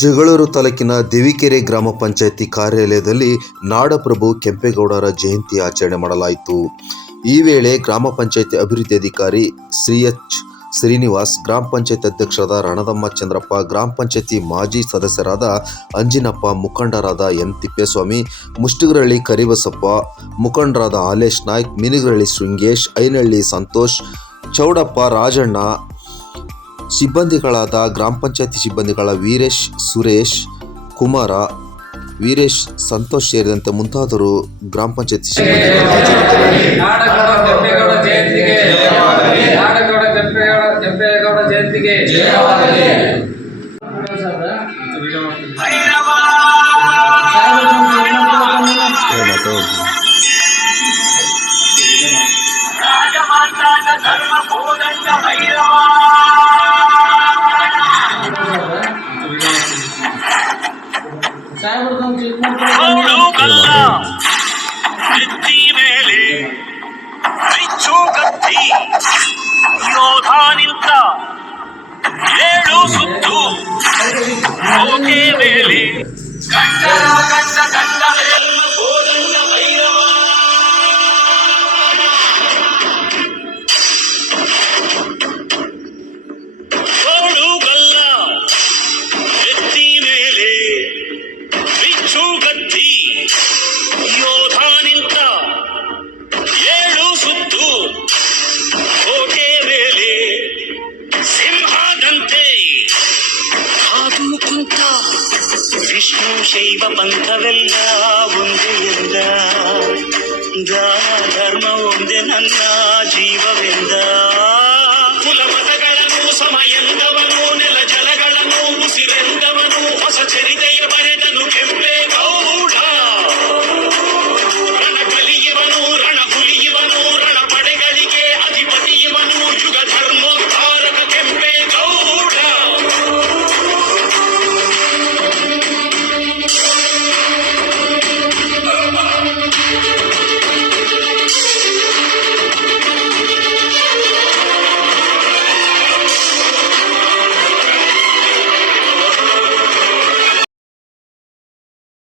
ಜಗಳೂರು ತಾಲೂಕಿನ ದೇವಿಕೆರೆ ಗ್ರಾಮ ಪಂಚಾಯಿತಿ ಕಾರ್ಯಾಲಯದಲ್ಲಿ ನಾಡಪ್ರಭು ಕೆಂಪೇಗೌಡರ ಜಯಂತಿ ಆಚರಣೆ ಮಾಡಲಾಯಿತು. ಈ ವೇಳೆ ಗ್ರಾಮ ಪಂಚಾಯಿತಿ ಅಭಿವೃದ್ಧಿ ಅಧಿಕಾರಿ ಶ್ರೀ ಎಚ್ ಶ್ರೀನಿವಾಸ್, ಗ್ರಾಮ ಪಂಚಾಯತ್ ಅಧ್ಯಕ್ಷರಾದ ರಣದಮ್ಮ ಚಂದ್ರಪ್ಪ, ಗ್ರಾಮ ಪಂಚಾಯತಿ ಮಾಜಿ ಸದಸ್ಯರಾದ ಅಂಜಿನಪ್ಪ, ಮುಖಂಡರಾದ ಎಂ ತಿಪ್ಪೇಸ್ವಾಮಿ, ಮುಷ್ಟಿಗರಹಳ್ಳಿ ಕರಿಬಸಪ್ಪ, ಮುಖಂಡರಾದ ಹಾಲೇಶ್ ನಾಯ್ಕ್, ಮಿನಿಗರಹಳ್ಳಿ ಶೃಂಗೇಶ್, ಐನಹಳ್ಳಿ ಸಂತೋಷ್, ಚೌಡಪ್ಪ ರಾಜಣ್ಣ ಸಿಬ್ಬಂದಿಗಳಾದ ಗ್ರಾಮ ಪಂಚಾಯತಿ ಸಿಬ್ಬಂದಿಗಳ ವೀರೇಶ್ ಸುರೇಶ್ ಕುಮಾರ ವೀರೇಶ್ ಸಂತೋಷ್ ಸೇರಿದಂತೆ ಮುಂತಾದವರು ಗ್ರಾಮ ಪಂಚಾಯತಿ ಸಿಬ್ಬಂದಿಗಳು ಹಾಜರಿದ್ದರು. ಯೋಧ ನಿಂತ ಏಳು ಸುತ್ತು ಮೇಲೆ విష్ణు శైవ పంథవెల్లా ఉంది.